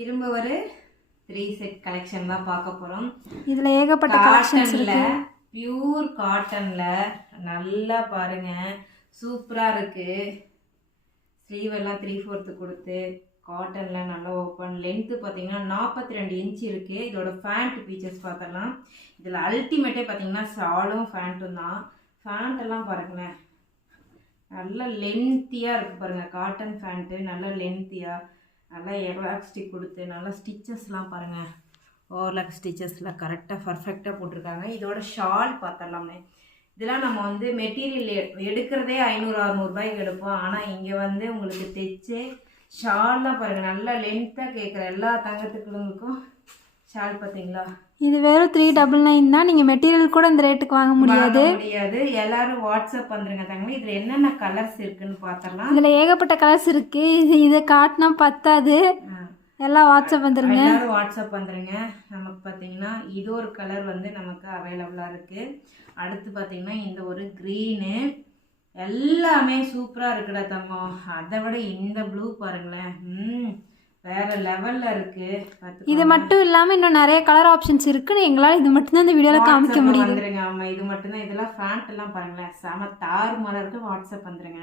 திரும்ப ஒரு 3 set collection தான் பார்க்க போறோம். இதுல ஏகப்பட்ட கலெக்ஷன்ஸ் இருக்கு. பியூர் காட்டன்ல நல்லா பாருங்க, சூப்பரா இருக்கு. ஸ்லீவ் எல்லாம் 3/4 கொடுத்து காட்டன்ல நல்லா ஓப்பன். லென்த் பார்த்தீங்கன்னா 42 இன்ச் இருக்கு. இதோட ஃபேண்ட் ஃபீச்சர்ஸ் பார்த்தலாம். இதில் அல்டிமேட்டே பார்த்தீங்கன்னா ஷாலும் ஃபேண்ட்டும் தான். ஃபேண்ட் எல்லாம் பாருங்களேன், நல்லா லென்த்தியாக இருக்குது பாருங்கள். காட்டன் ஃபேண்ட்டு நல்லா லென்த்தியாக, நல்லா எலாஸ்டிக் கொடுத்து நல்லா ஸ்டிச்சஸ்லாம் பாருங்கள். ஓவர்லாக் ஸ்டிச்சஸ்லாம் கரெக்டாக பர்ஃபெக்டாக போட்டிருக்காங்க. இதோட ஷால் பார்த்தலாமே, இதெல்லாம் நம்ம வந்து மெட்டீரியல் எடுக்கிறதே 500-600 ரூபாய்க்கு எடுப்போம். ஆனால் இங்கே வந்து உங்களுக்கு தைச்சு ஷால்லாம் பாருங்கள், நல்லா லென்த்தாக கேட்குற எல்லா தங்கத்துக்குங்களுக்கும் ஷால் பார்த்தீங்களா. இது வெறும் 399 தான். நீங்கள் மெட்டீரியல் கூட இந்த ரேட்டுக்கு வாங்க முடியாது. எல்லாரும் வாட்ஸ்அப் வந்துருங்க தங்க. இதில் என்னென்ன கலர்ஸ் இருக்குன்னு பார்த்தலாம். இதில் ஏகப்பட்ட கலர்ஸ் இருக்கு. இதை காட்டினா பத்தாது. எல்லாம் வாட்ஸ்அப் வந்துருங்க. எல்லாரும் வாட்ஸ்அப் வந்துருங்க. நமக்கு பார்த்தீங்கன்னா இது ஒரு கலர் வந்து நமக்கு அவைலபிளாக இருக்குது. அடுத்து பார்த்தீங்கன்னா இந்த ஒரு க்ரீனு, எல்லாமே சூப்பராக இருக்குடா தங்கம். அதை விட இந்த ப்ளூ பாருங்களேன், வேற லெவல்ல இருக்கு. இது மட்டும் இல்லாமல் இன்னும் நிறைய கலர் ஆப்ஷன்ஸ் இருக்குன்னு எங்களால் இது மட்டும்தான் இந்த வீடியோவில் காமிக்க முடியும். வந்துருங்க. ஆமாம், இது மட்டும்தான். இதெல்லாம் ஃபேண்ட் எல்லாம் பாருங்களேன், செம தாறு மலருக்கு. வாட்ஸ்அப் வந்துருங்க.